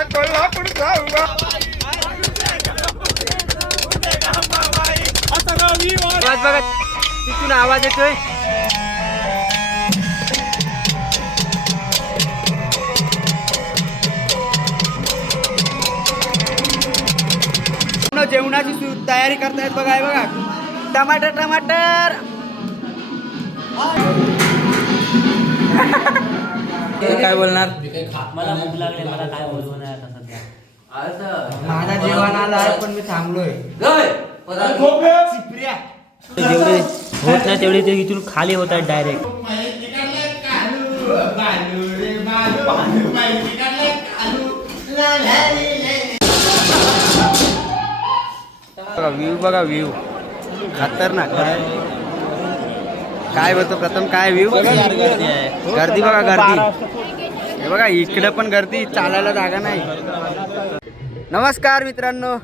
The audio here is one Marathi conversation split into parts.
माझा कोल्हापूरचा उभा. बघा तिथून आवाज येतोय. जेवणाची तयारी करतायत बघा. आहे बघा टमाटर टमाटर. काय बोलणार? मला भूक लागली, मला काय बोलू नाही आता सध्या. माझा जेवण आला आहे पण मी थांबलोय. जेवढे होत नाही तेवढे ते इथून खाली होत आहेत डायरेक्ट. व्ह्यू बघा व्ह्यू खतरनाक. काय बोलतो प्रथम काय व्ह्यू? गर्दी बघा गर्दी. हे बघा इकडं पण गर्दी, चालायला जागा नाही. नमस्कार मित्रांनो,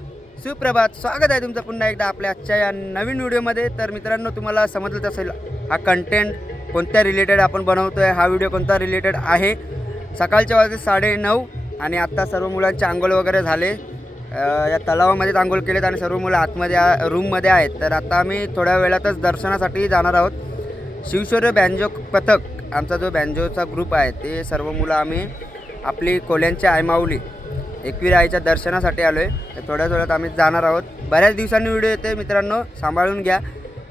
सुप्रभात. स्वागत आहे तुमचं पुन्हा एकदा आपल्या आजच्या या नवीन व्हिडिओमध्ये. तर मित्रांनो तुम्हाला समजलंच असेल हा कंटेंट कोणत्या रिलेटेड आपण बनवतो आहे, हा व्हिडिओ कोणता रिलेटेड आहे. सकाळच्या वाजता 9:30 आणि आत्ता सर्व मुलांचे आंघोळ वगैरे झाले. या तलावामध्येच आंघोळ केलेत आणि सर्व मुलं आतमध्ये रूममध्ये आहेत. तर आता आम्ही थोड्या वेळातच दर्शनासाठी जाणार आहोत. शिवशौर्य बँजो पथक, आमचा जो बँजोचा ग्रुप आहे ते सर्व मुलं आम्ही आपली कोल्यांची आयमाऊली एकविरा आईच्या दर्शनासाठी आलो आहे. तर थोड्या थोड्यात आम्ही जाणार आहोत. बऱ्याच दिवसांनी व्हिडिओ येते मित्रांनो, सांभाळून घ्या.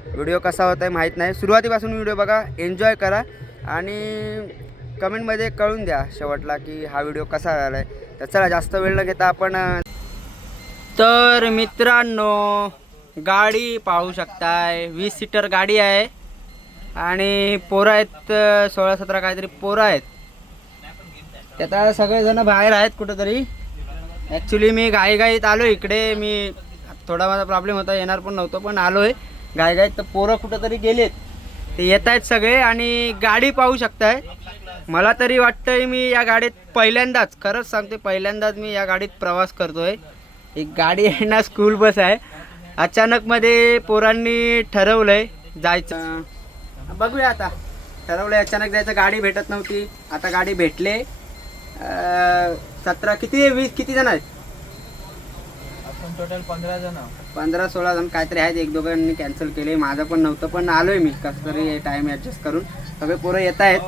व्हिडिओ कसा होता आहे माहीत नाही. सुरुवातीपासून व्हिडिओ बघा, एन्जॉय करा आणि कमेंटमध्ये कळून द्या शेवटला की हा व्हिडिओ कसा झाला आहे. तर चला जास्त वेळ न घेता आपण. तर मित्रांनो गाडी पाहू शकताय, 20 सीटर गाडी आहे आणि पोरं आहेत 16-17 काहीतरी पोरं आहेत. आता सगळेजण बाहेर आहेत कुठंतरी. ॲक्च्युली मी घाईघाईत आलो इकडे. मी थोडा माझा प्रॉब्लेम होता, येणार पण नव्हतो पण आलो आहे घाईघाईत. तर पोरं कुठंतरी गेलेत, ते येत आहेत सगळे आणि गाडी पाहू शकताय. मला तरी वाटतंय मी या गाडीत पहिल्यांदाच, खरंच सांगते पहिल्यांदाच मी या गाडीत प्रवास करतो आहे. एक गाडी आहे ना, स्कूल बस आहे. अचानकमध्ये पोरांनी ठरवलं आहे जायचं. बघूया आता, ठरवलं आहे अचानक जायचं. गाडी भेटत नव्हती, आता गाडी भेटले. 17 किती 20 किती जण आहेत? आपण टोटल 15 जण, 15-16 जण काहीतरी आहेत. एक दोघांनी कॅन्सल केले, माझं पण नव्हतं पण आलो आहे मी कसं तरी टाईम ॲडजस्ट करून. सगळे पोरं येत आहेत.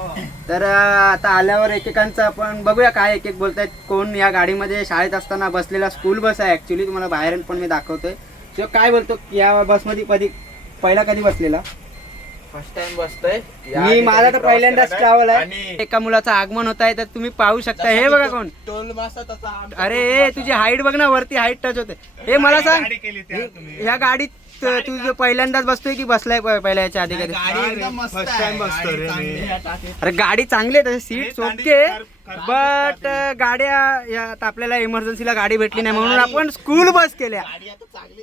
तर आता आल्यावर एकेकांचं आपण बघूया काय एक एक बोलत आहेत. कोण या गाडीमध्ये शाळेत असताना बसलेला, स्कूल बस आहे ॲक्च्युली, तुम्हाला बाहेरून पण मी दाखवतोय. तो काय बोलतो या बसमध्ये पहिला कधी बसलेला? फर्स्ट टाइम बसतोय मी. माझा तर पहिल्यांदाच ट्रॅव्हल आहे. एका मुलाचं आगमन होत आहे तर तुम्ही पाहू शकता. हे बघा कोण? टोल मासा तसा. अरे तुझी हाईट बघ ना, वरती हाईट टच होते. हे मला सांग, ह्या गाडीत तू पहिल्यांदाच बसतोय की बसलाय पहिल्या याच्या आधी कधी? अरे गाडी चांगली आहे, सीट ओके, बट गाड्या आता आपल्याला इमर्जन्सीला गाडी भेटली नाही म्हणून आपण स्कूल बस केल्या.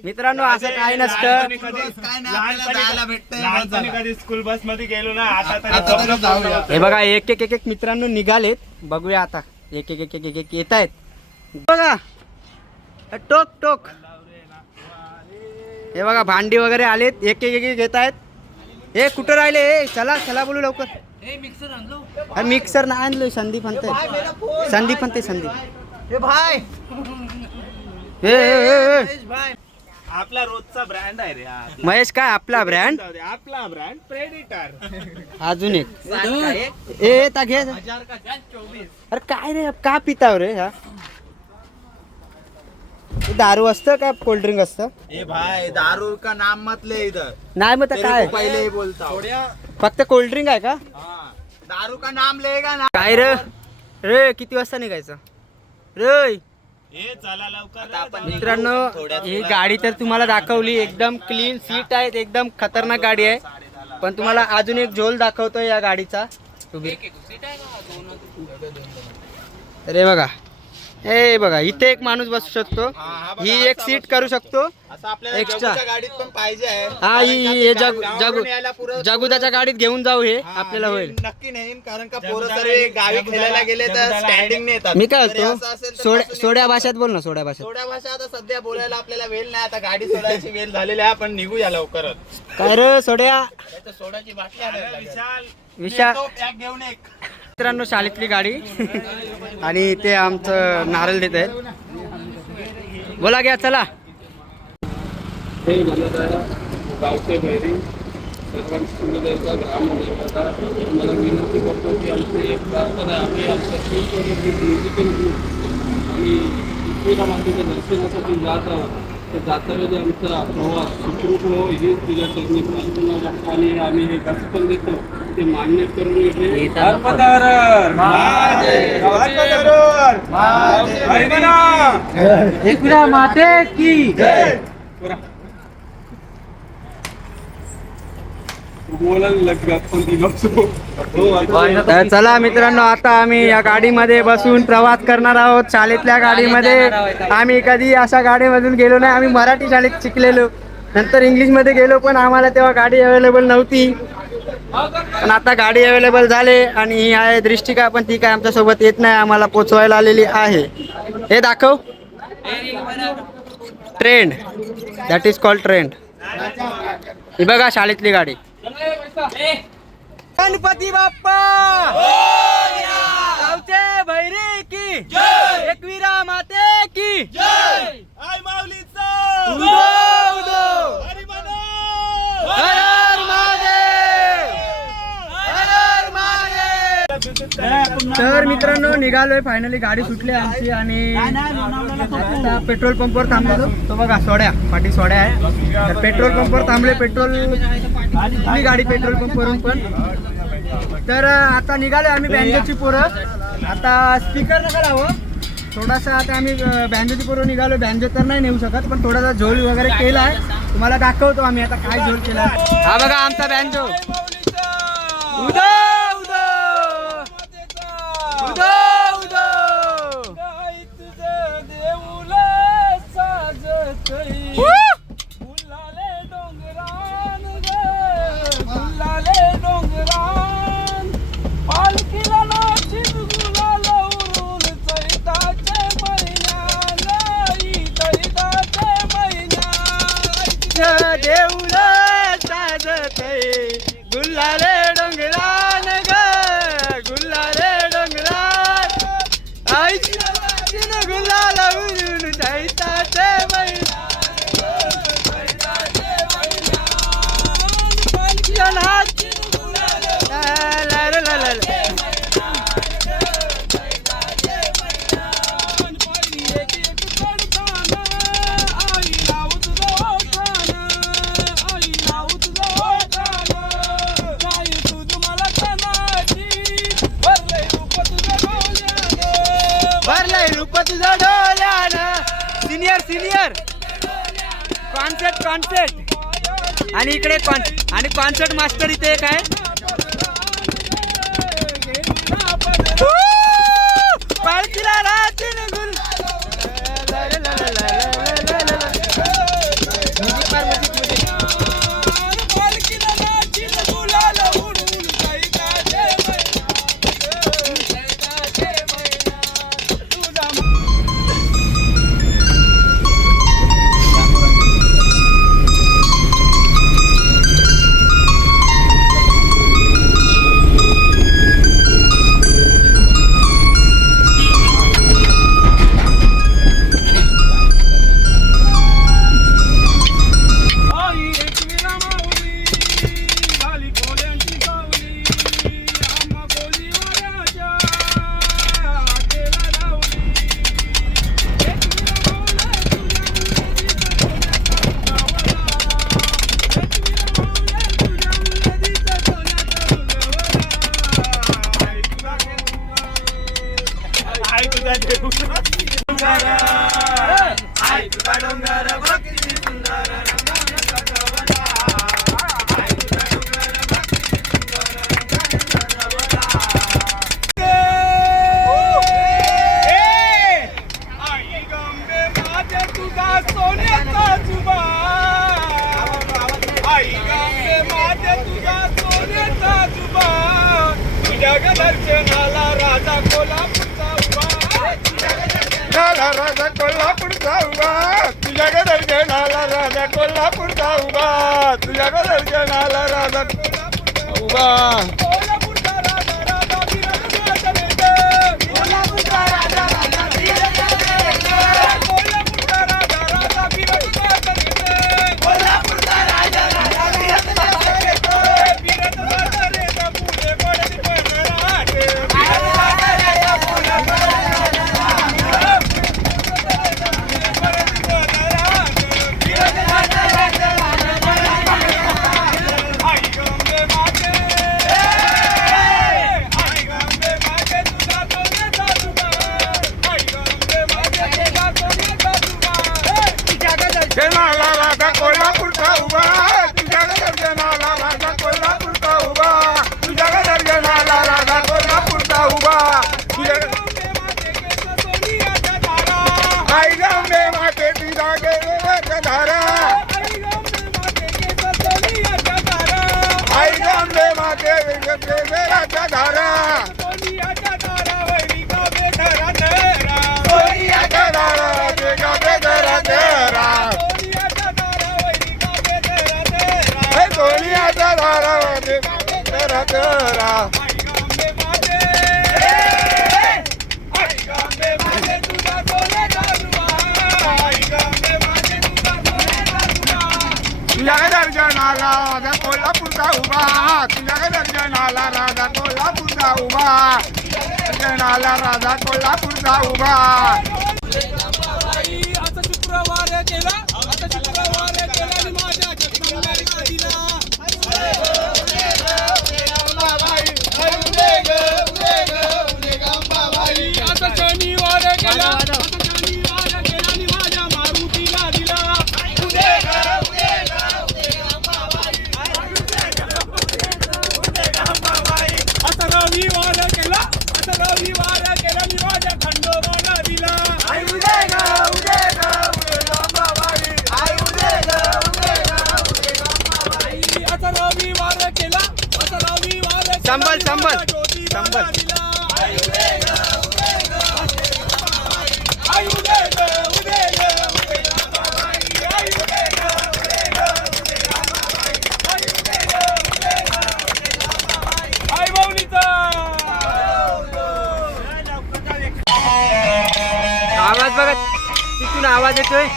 मित्रांनो असं काय नसतं. स्कूल बस मध्ये गेलो ना, आता हे बघा एक एक एक एक मित्रांनो निघालेत. बघूया आता एक एक एक एक एक येत आहेत बघा. टोक टोक. हे बघा भांडी वगैरे आलेत, एक एक एक येत आहेत. हे कुठं राहिले? चला चला बोलू लवकर. मिक्सर नाही आणलोय. संदीप म्हणते हे भाई, आपला रोजचा ब्रँड आहे रे. महेश काय आपला ब्रँड? आपला ब्रँड प्रेडिटर. अजून एक ए ता घे. अरे काय रे का पिताव रे? हा दारू असतं का कोल्ड्रिंक असतं? ए भाई, दारू का नाम मत ले इधर. नाही मग काय पहिले ही बोलता हूं. फक्त कोल्ड्रिंक आहे का? दारू का नाम लेगा ना. काय रे रे किती वाजता निघायचं रे? चला लवकर. मित्रांनो ही गाडी तर तुम्हाला दाखवली, एकदम क्लीन सीट आहेत, एकदम खतरनाक गाडी आहे. पण तुम्हाला अजून एक झोल दाखवतोय या गाडीचा. अरे बघा, हे बघा इथे एक माणूस बसू शकतो. ही एक सीट करू शकतो एक्स्ट्रा. गाडीत पण पाहिजे आहे. हा ही जगुदाच्या गाडीत घेऊन जाऊ, हे आपल्याला होईल. नक्की नाही, कारण का पोरं सर्व गावी खेळायला गेले तर स्टँडिंग नाही येतात. मी काय होतो सोड्या भाषेत बोल ना. सोड्या भाषेत थोड्या भाषा आता सध्या बोलायला आपल्याला वेळ नाही. आता गाडी सोडायची वेळ झालेली आहे, आपण निघूया लवकरच. काय रे सोड्या? सोडायची बाटली विशाल विशाल घेऊन एक मित्रांनो शाळेतली गाडी आणि ते आमचं नारळ देत आहेत. बोला घ्या चला. गावचे बहिरी सर्वांचा ग्रामदेवता मला विनंती करतो की आमचे एक प्रार्थना आम्ही आमच्या आणि एकविरा मातेच्या दर्शनासाठी जात आहोत. तर जातावेळी आमचा प्रवास सुखरूप हो हीच तुझ्या चरणी प्रार्थना करतो आणि आम्ही हे कसं पण देतो ते मान्य करून घेते. एकविरा माते की तर चला मित्रांनो, आता आम्ही या गाडीमध्ये बसून प्रवास करणार आहोत. शाळेतल्या गाडीमध्ये आम्ही कधी अशा गाडीमधून गेलो नाही. आम्ही मराठी शाळेत शिकलेलो, नंतर इंग्लिशमध्ये गेलो, पण आम्हाला तेव्हा गाडी अवेलेबल नव्हती. पण आता गाडी अवेलेबल झाले आणि ही आहे दृष्टिका, पण ती काय आमच्यासोबत येत नाही, आम्हाला पोचवायला आलेली आहे. हे दाखव. Trend, that is called trend. ही बघा शाळेतली गाडी. गणपती बाप्पा गावचे भैरी की एकविरा माते की आई माऊलीचा उदो उदो हर हर महादेव, हर हर महादेव. तर मित्रांनो निघालोय फायनली. गाडी सुटली आमची आणि आता पेट्रोल पंपवर थांबलेलो. तो बघा सोड्या, पाठी सोड्या आहे. तर पेट्रोल पंपवर थांबले. पेट्रोल गाडी पेट्रोल पंपवरून पण. तर आता निघाले आम्ही बँजोची पोरं. आता स्पीकर नका लावं थोडासा. आता आम्ही बँजोची पोरं निघालो. बँजो तर नाही नेऊ शकत, पण थोडासा झोल वगैरे केला आहे. तुम्हाला दाखवतो आम्ही आता काय झोल केला. हा बघा आमचा बँजो. उदो उदो उदो उदो देऊळ साजतय गुल्लाले डोंगरान ग, गुल्लाले डोंगरान आईची गुल्लाल उडून चैताचे महिना. भरलंय रूप तुझं डोल्यानं. सिनियर सिनियर कॉन्सर्ट कॉन्सर्ट आणि इकडे आणि कॉन्सर्ट मास्टर इथे एक आहे. पालखीला राहतील गुल. दर्शनाला राजा कोल्हापूरचा उभा, तुझ्या दर्शनाला राजा कोल्हापूरचा उभा, तुझ्या दर्शनाला राजा उभा. बेघराच्या धारा सोनियाच्या धारा वैरिका बेघराच्या सोनियाच्या धारा बेघराच्या धारा सोनियाच्या धारा वैरिका बेघराच्या सोनियाच्या धारा बेघराच्या आई गांबे माझे तुझा सोने दारुआ आई गांबे माझे तुझा सोने दारुआ तुझ्या दर्शनाला राजा कोल्हापूरचा उभा तुझ्या दर्शनाला राजा कोल्हापूरचा उभा दर्शनाला राजा कोल्हापूरचा उभा आता शुक्रवार केला आणि माझ्या जगदंबेला दिला आता शनिवार केला आणि माझ्या मारुतीला दिला आता रविवार केला आणि माझ्या खंडोबाला दिला आता रविवार केला संभल संभल ज्योतिबाला संभल दिला आई भाऊनीचा आवाज बघा तिथून आवाज येतोय.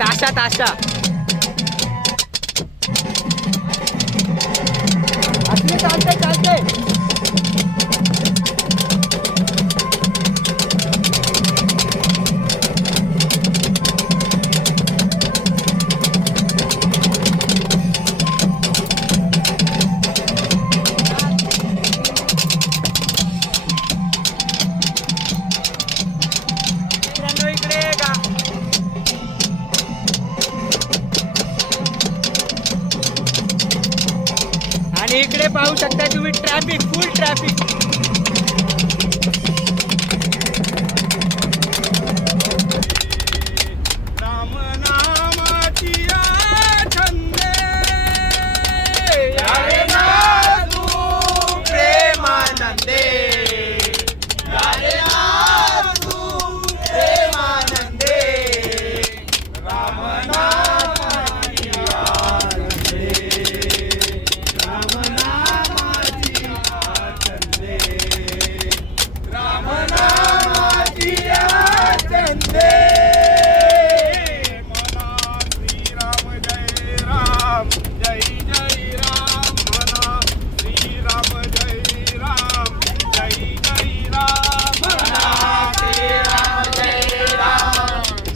ताशा ताशा असली चालते चालते. इकडे का आणि इकडे पाहू शकता तुम्ही ट्रॅफिक फुल ट्रॅफिक. राम नामाची छंदे यारे नादू प्रेमानंदे यारे नादू प्रेमानंदे राम नामाची छंदे राम नामाची छंदे राम नामाची छंदे मना श्रीराम जय राम जय जय राम मना श्रीराम जय राम जय जय राम मना श्रीराम जय राम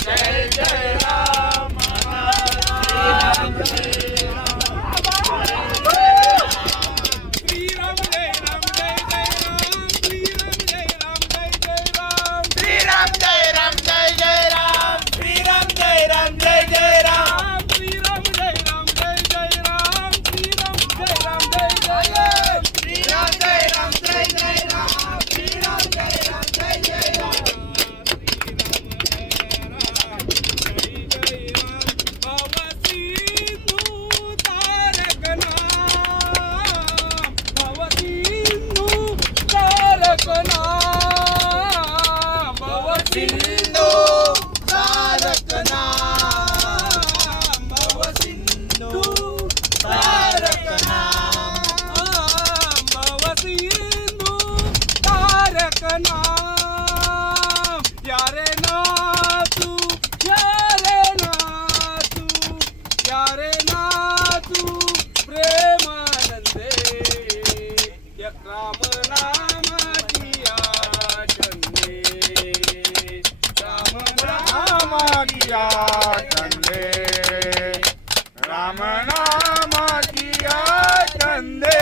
जय जय राम मना श्रीराम जय राम श्रीराम जय राम जय जय राम श्रीराम जय राम जय जय राम श्रीराम जय राम जय जय राम श्रीराम जय राम जय जय राम श्रीराम जय राम जय जय राम श्रीराम जय राम जय जय राम श्रीराम जय राम जय जय राम श्रीराम जय राम जय जय राम सिंधू तारक नाम भव सिंधू तारक नाम यारे नातू प्रेमानंदे राम नामाची छंदे राम नामाची छंदे राम नामाची छंदे.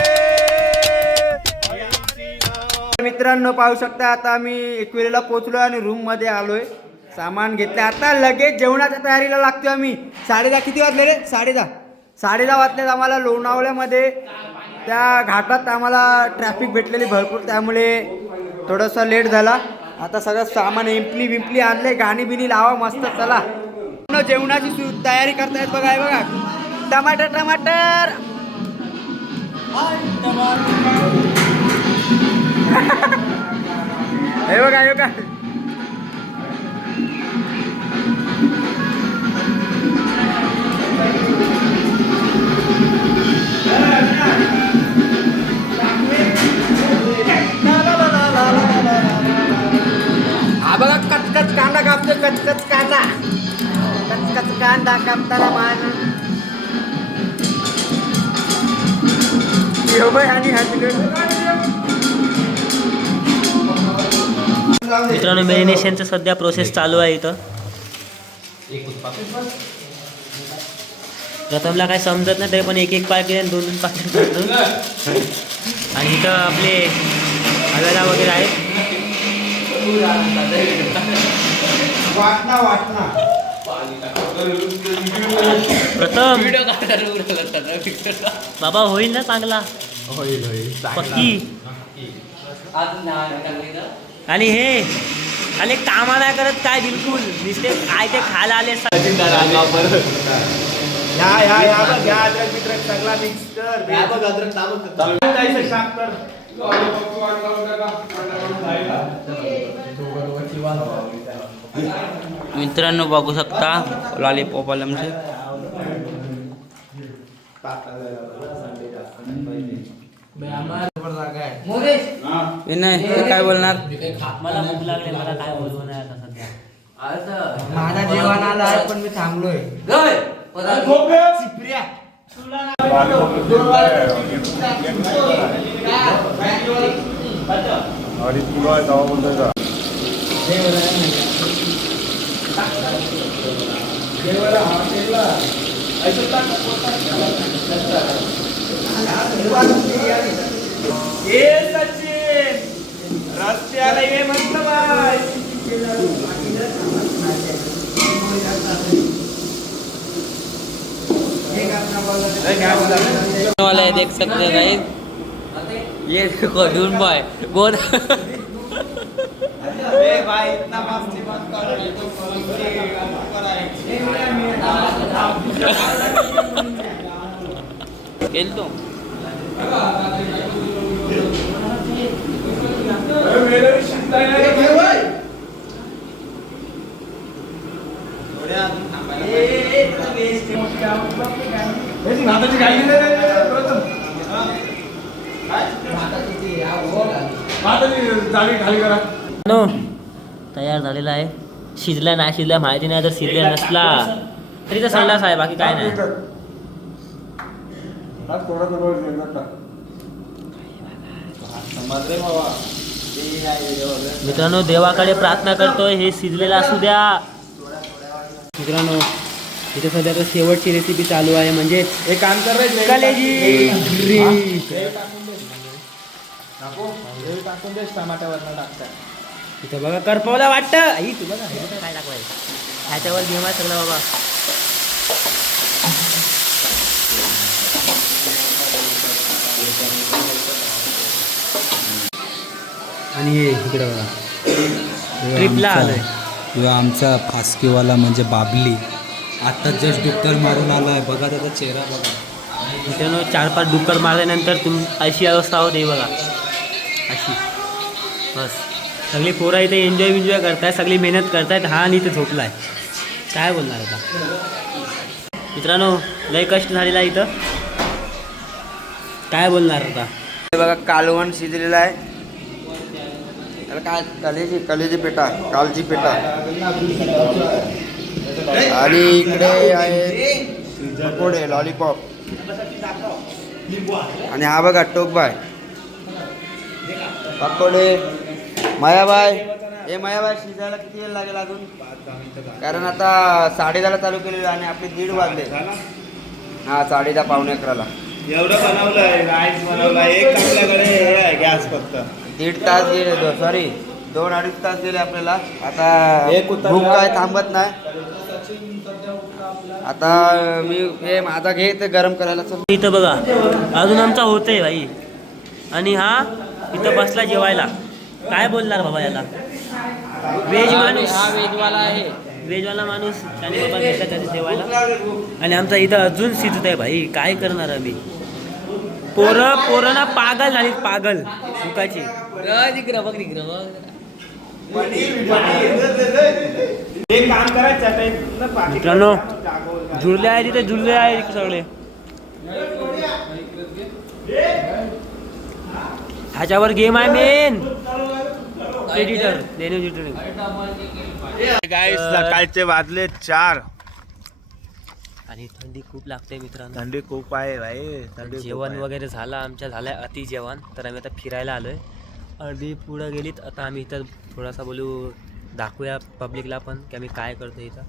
मित्रांनो पाहू शकता आता आम्ही एकविरेला पोहोचलो आणि रूम मध्ये आलोय. सामान घेतलं आता लगेच जेवणाच्या तयारीला लागतोय आम्ही. 10:30 किती वाजले रे? 10:30 10:30 वाजल्यात आम्हाला लोणावळ्यामध्ये त्या घाटात आम्हाला ट्रॅफिक भेटलेली भरपूर, त्यामुळे थोडासा लेट झाला. आता सगळं सामान इम्पली बिंपली आणले, गाणी बिनी लावा मस्त. चला जेवणाची तयारी करतायत बघा. हे बघा टमाटर टमाटर हे बघा हे बघा. हा बघा कचकच कांदा कापतोय, कचकच कांदा, कचकच कांदा कापताना मान आणि मित्रांनो मेरिनेशनचं सध्या प्रोसेस चालू आहे इथं. प्रथमला काय समजत नाही तरी पण एक पाय केले आणि 2 पाय करतो. आणि इथं आपले हलवायला वगैरे आहेत. प्रथम बाबा होईल ना चांगला, पक्की. आणि हे आणि कामा नाही करत काय बिलकुल, नुसते काय ते खायला आले. मित्रांनो बघू शकता लॉलीपॉप आलमचे. विनय काय बोलणार? मला भूक लागली, मला काय बोलवं नाही आता सध्या. माझा जेवण आला आहे पण मी थांबलोय. रस्त्याला ये म्हणतो बाय. वाले देख सकते हैं गाइस, ये देखो ढूंढ बॉय गोद. भाई इतना मस्ती मत करो, ये तो खेल तो तयार झालेला आहे. शिजला नाही शिजला माहिती नाही, जर शिजला नसला तरी तर संडास आहे, बाकी काय नाही. मित्रांनो देवाकडे प्रार्थना करतोय हे शिजलेला असू द्या. मित्रांनो इथे सध्या तर शेवटची रेसिपी चालू आहे, म्हणजे एक काम कर रे, कलेजी टाकून दे, टमाट्यावर टाकता. इथं बघा करपवला वाटतं. आई तू बघा काय टाकवायचं ह्याच्यावर घेवा सगळं बाबा. आणि हे इकडे बघा ट्रिपला आलोय. किंवा आमचा फास्कीवाला म्हणजे बाबली आता जस्ट डुक्कर मारून आला आहे. बघा त्याचा चेहरा बघा. मित्रांनो 4-5 डुक्कर मारल्यानंतर अशी अवस्था होते बघा, अशी. बस सगळी पोरं इथे एन्जॉय करतायत, सगळी मेहनत करतायत. हा आणि इथे झोपलाय, काय बोलणार आता. मित्रांनो लय कष्ट झालेला इथं, काय बोलणार आता. हे बघा कालवण शिजलेलं आहे. त्याला काय कलेजी पेटा, कालजी पेटा. आणि इकडे आहे पकोडे, लॉलीपॉप. आणि हा बघा टोकबाय, पकोडे. मायाबाई, हे मायाबाई शिजायला किती वेळ लागेल अजून? कारण आता 10:30 चालू केलेलं आणि आपले 1:30 वाजले. हा 10:30 पावणे 11ला एवढं बनवलंय, राईस बनवलाय. एक आपल्याकडे हे आहे गॅस, फक्त 1.5 तास गेले, सॉरी 2-2.5 तास गेले आपल्याला. आता भूक काय थांबत नाही. आता मी हे माझा घे ते गरम करायला चल. इथं बघा अजून आमचा होतंय भाई. आणि हा इथं बसला जेवायला. काय बोलणार बाबा याला? व्हेज माणूस, हा व्हेजवाला आहे. व्हेजवाला माणूस त्याने बाबा घेतला त्याने जेवायला. आणि आमचा इथं अजून शिजत आहे भाई. काय करणार आम्ही? पोरं ना पागल झाली, पागल मुकाची. मित्रांनो जुळले आहे तिथे, जुळले आहे सगळे. ह्याच्यावर गेम आहे मेन एडिटर गाईस सकाळचे वाजले 4 आणि थंडी खूप लागते मित्रांनो. थंडी खूप आहे भाई. थंडी जेवण वगैरे झालं आमच्या, झालंय अति जेवण. तर आम्ही आता फिरायला आलोय. अर्धी पुढं गेलीत. आता आम्ही इथं थोडासा बोलू, दाखवूया पब्लिकला पण की आम्ही काय करतो इथं.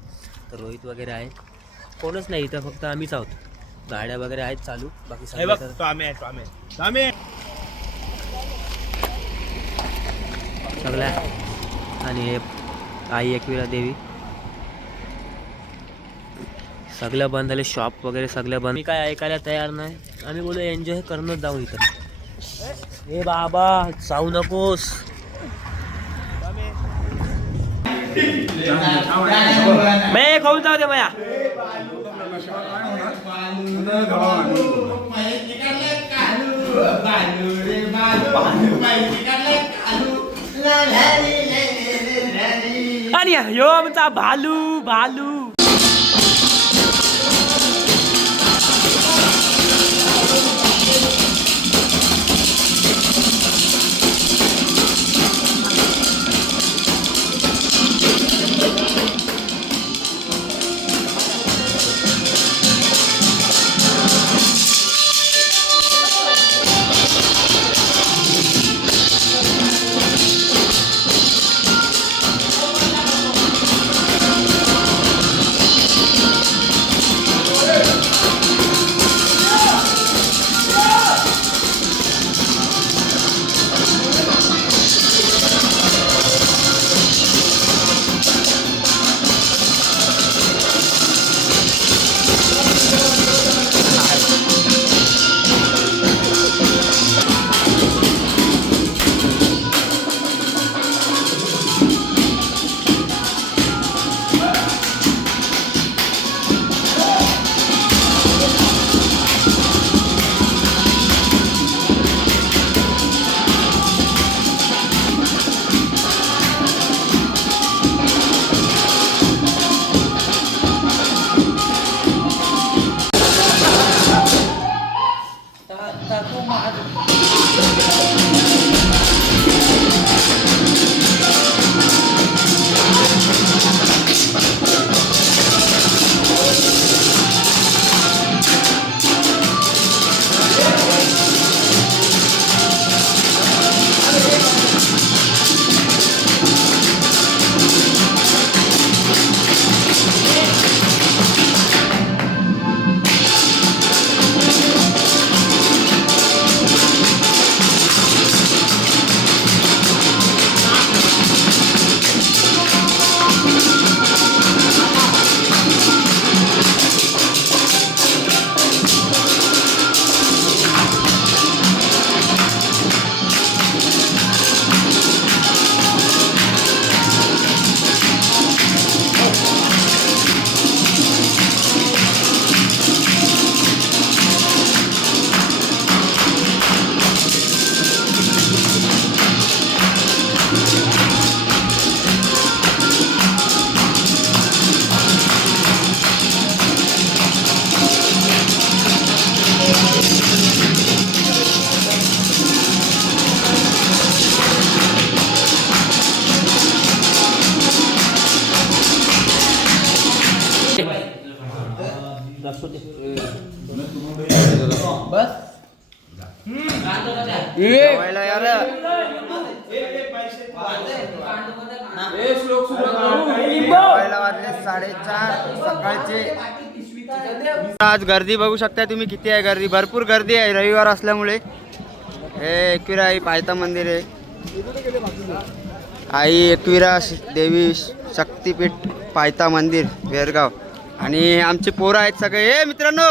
तर रोहित वगैरे आहे, कोणच नाही इथं, फक्त आम्हीच आहोत. गाड्या वगैरे आहेत चालू, बाकी सगळं सगळ्या. आणि हे आई एकविरा देवी. सगळं बंद झाले, शॉप वगैरे सगळं बंद. मी काय ऐकायला तयार नाही. आम्ही बोलू एन्जॉय करूनच जाऊ इथं. हे बाबा जाऊ नकोस. मैं खाऊन जाऊ दे मया. आणि ह्यो आमचा भालू भालू. जेवायला यार. जेवायला वाजले 4:30 सकाळचे. आज गर्दी बघू शकता तुम्ही किती आहे गर्दी. भरपूर गर्दी आहे रविवार असल्यामुळे. हे एकविरा आई पायथा मंदिर आहे. आई एकविरा देवी शक्तीपीठ पायथा मंदिर वेरगाव. आणि आमचे पोरं आहेत सगळे. ए मित्रांनो,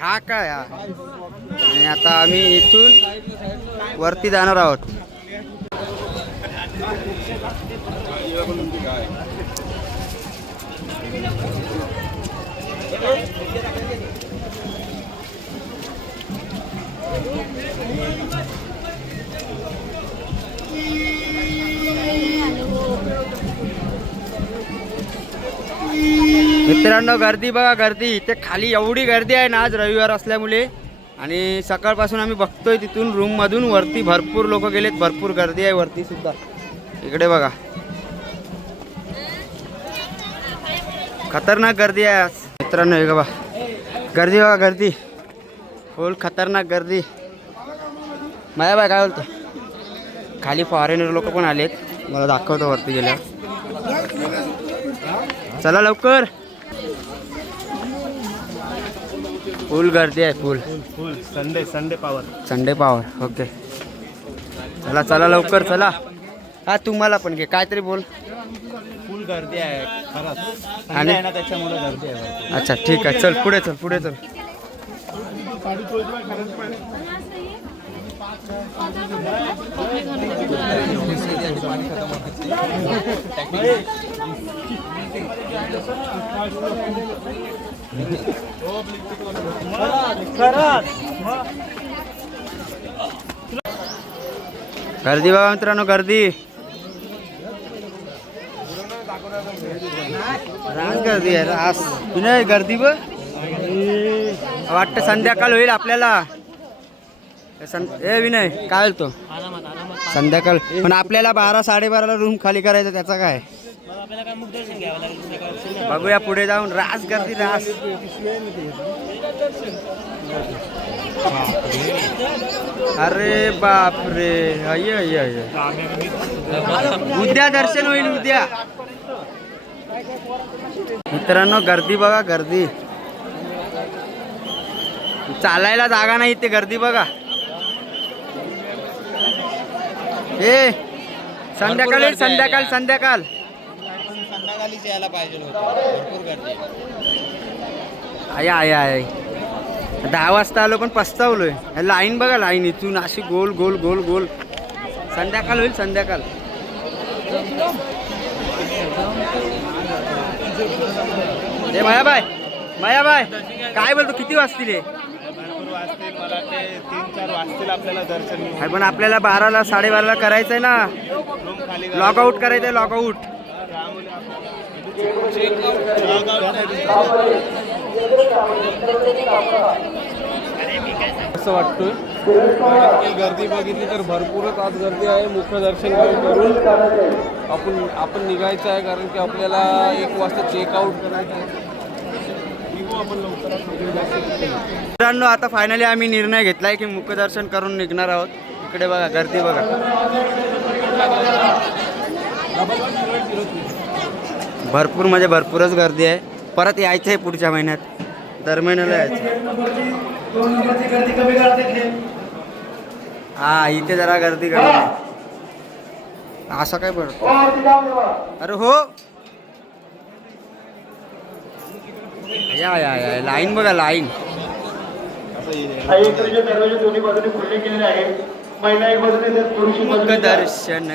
हा काय हा. आणि आता आम्ही इथून वरती जाणार आहोत. मित्रांनो, गर्दी बघा, गर्दी. इथे खाली एवढी गर्दी आहे ना आज रविवार असल्यामुळे. आणि सकाळपासून आम्ही बघतोय तिथून रूममधून वरती भरपूर लोक गेलेत, भरपूर गर्दी आहे वरती सुद्धा. इकडे बघा, खतरनाक गर्दी आहे आज मित्रांनो. हे बघा गर्दी, बघा गर्दी, फुल खतरनाक गर्दी. माया बाय काय बोलतो, खाली फॉरेनर लोक पण आलेत, मला दाखवतो वरती गेल्या. चला लवकर, फुल गर्दी आहे, फुल फुल Sunday power. Sunday power. Okay, चला चला लवकर चला. हा तुम्हाला पण घे, काहीतरी बोल. फुल गर्दी आहे खरंच. आणि- संडे आहे ना, त्याच्यामुळे गर्दी आहे भरपूर. अच्छा ठीक आहे, चल पुढे चल, पुढे चल. गर्दी बघा मित्रांनो, गर्दी, रास गर्दी आहे, रास. विनय गर्दी बघ, वाटतं संध्याकाळ होईल आपल्याला. ए विनय काय बोलतो, संध्याकाळ पण आपल्याला 12-12:30ला रूम खाली करायचं, त्याचा काय. बघूया पुढे जाऊन. रास गर्दी, रास. अरे बापरे, अय्य अय्य अय्य. उद्या दर्शन होईल, उद्या. मित्रांनो गर्दी बघा, गर्दी. चालायला जागा नाही इथे, गर्दी बघा. ए संध्याकाळ, संध्याकाळ, संध्याकाळ. संध्याकाळीच यायला पाहिजे होतं, भरपूर गर्दी. आय आय आय 10 वाजता आलो पण पस्तावलोय. लाईन बघा, लाईन इथून अशी गोल गोल गोल गोल. संध्याकाळ होईल, संध्याकाळ. ए मायाबाई, मायाबाई काय बोलतो, किती वाजतील हे? भरपूर वाजतील, मला ते 3-4 वाजतील आपल्याला दर्शन घेऊन. अरे पण आपल्याला 12ला 12:30ला करायचंय ना, रूम खाली लॉग आउट करायचंय, लॉग आउट. असं वाटतोय. कारण की गर्दी बघितली तर भरपूरच आज गर्दी आहे. मुख्य दर्शन करून आपण निघायचं आहे, कारण की आपल्याला 1 वाजता चेकआउट करायचं आहे. निघू आपण लवकरात लवकर. मित्रांनो आता फायनली आम्ही निर्णय घेतलाय की मुखदर्शन करून निघणार आहोत. इकडे बघा गर्दी बघा, भरपूर म्हणजे भरपूरच गर्दी आहे. परत यायचं आहे पुढच्या महिन्यात, दर महिन्याला यायचं. हा इथे जरा गर्दी कमी आहे. असं काय पडत, अरे हो. या या या लाईन बघा, लाईन. दरवाजे दोन्ही बाजूने खुले केलेले आहेत. महिला एक बाजूने, पुरुष एक बाजूने. दर्शन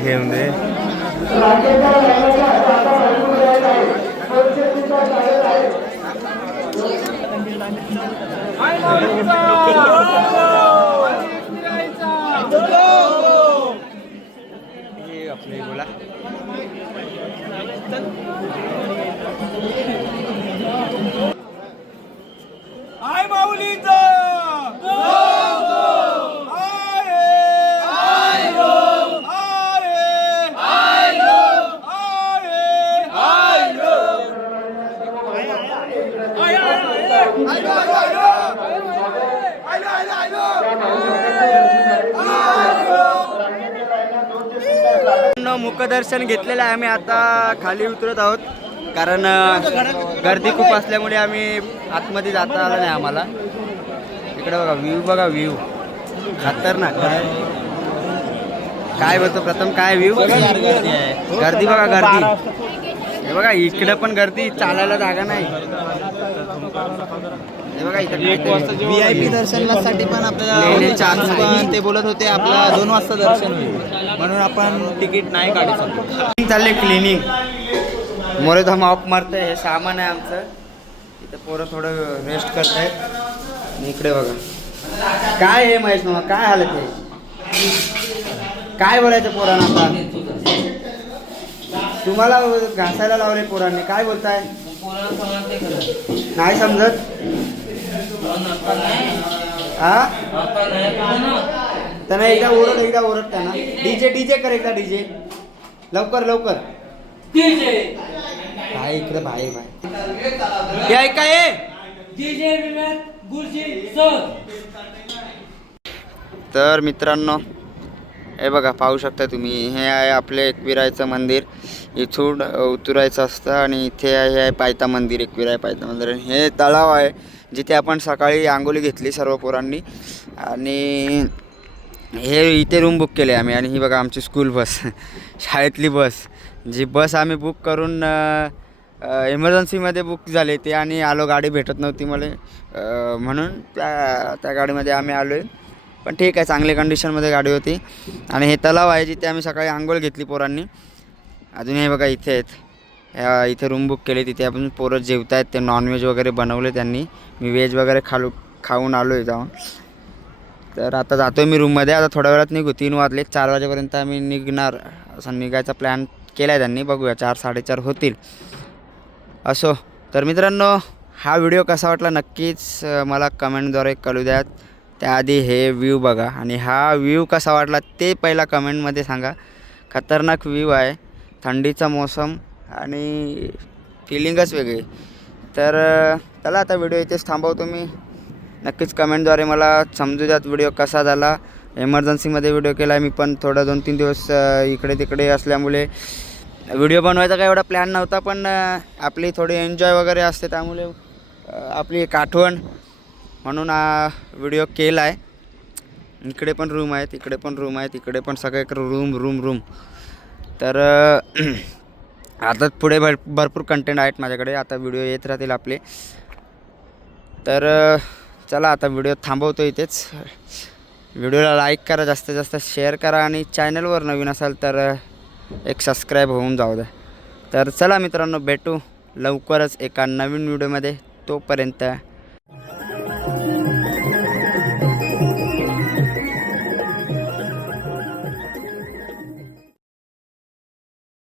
घेऊन दे. आपले बोला. आय माऊलीचा मित्रांनो मुखदर्शन घेतलेलं आहे. आम्ही आता खाली उतरत आहोत कारण गर्दी खूप असल्यामुळे आम्ही आतमध्ये जाता आलं नाही आम्हाला. इकडे बघा व्ह्यू खतरनाक. काय बोलतो प्रथम, काय व्ह्यू? गर्दी बघा गर्दी. हे बघा इकडे पण गर्दी, चालायला जागा नाही. हे बघा इथे VIP दर्शनासाठी पण आपल्याला चान्स पण ते बोलत होते आपला 2 वाजता दर्शन होईल म्हणून आपण तिकीट नाही काढू शकतो. चालले क्लिनिंग. मोरेधा माप मारतंय. हे सामान आहे आमचं. इथं पोरं थोडं रेस्ट करतायत. इकडे बघा काय हे महेश मामा, काय हालत आहे? काय बोलायचं पोरांना आता? तुम्हाला घासायला लावले पोरांनी, काय बोलताय? नाही समजत हा? त्यांना एकदा ओरड त्यांना. डीजे कर एकदा, डीजे लवकर काय इकडे बाहेर हे ऐका तर मित्रांनो हे बघा पाहू शकता तुम्ही. हे आहे आपले एकविरायचं मंदिर. इथून उतरायचं असतं आणि इथे आहे पायथा मंदिर, एकविराय पायथा मंदिर. हे तलाव आहे जिथे आपण सकाळी आंघोळी घेतली सर्व पोरांनी. आणि हे इथे रूम बुक केले आम्ही. आणि ही बघा आमची स्कूल बस, शाळेतली बस. जी बस आम्ही बुक करून इमर्जन्सीमध्ये बुक झाले ते आणि आलो. गाडी भेटत नव्हती मला म्हणून त्या गाडीमध्ये आम्ही आलो आहे. पण ठीक आहे, चांगली कंडिशनमध्ये गाडी होती. आणि हे तलाव आहे जिथे आम्ही सकाळी आंघोळ घेतली पोरांनी. अजून हे बघा इथे आहेत. इथे रूम बुक केले. तिथे आपण पोरं जेवत आहेत. ते नॉनव्हेज वगैरे बनवले त्यांनी. मी व्हेज वगैरे खाऊन आलो आहे जाऊन. तर आता जातो आहे मी रूममध्ये. आता थोड्या वेळात निघू. 3 वाजले. 4 वाजेपर्यंत आम्ही निघणार असं निघायचा प्लॅन केला आहे त्यांनी. बघूया 4-4:30 होतील. असो तर मित्रांनो हा व्हिडिओ कसा वाटला नक्कीच मला कमेंटद्वारे कळू द्या. त्याआधी हे व्ह्यू बघा आणि हा व्ह्यू कसा वाटला ते पहिला कमेंटमध्ये सांगा. खतरनाक व्ह्यू आहे. थंडीचा मोसम आणि फिलिंगच वेगळी. तर चला आता व्हिडिओ इथेच थांबवतो मी. नक्कीच कमेंटद्वारे मला समजू द्यात व्हिडिओ कसा झाला. इमर्जन्सीमध्ये व्हिडिओ केला आहे मी पण. थोडं 2-3 दिवस इकडे तिकडे असल्यामुळे व्हिडिओ बनवायचा काही एवढा प्लॅन नव्हता. पण आपली थोडी एन्जॉय वगैरे असते त्यामुळे आपली एक आठवण म्हणून हा व्हिडिओ केला आहे. इकडे पण रूम आहेत, इकडे पण रूम आहेत, इकडे पण सगळे रूम. तर आता पुढे भरपूर कंटेंट आहेत माझ्याकडे. आता व्हिडिओ येत राहतील आपले. तर चला आता व्हिडिओ थांबवतो इथेच. व्हिडिओला लाईक करा, जास्तीत जास्त शेअर करा आणि चॅनलवर नवीन असाल तर एक सबस्क्राईब होऊन जाऊ द्या. तर चला मित्रांनो भेटू लवकरच एका नवीन व्हिडिओमध्ये. तोपर्यंत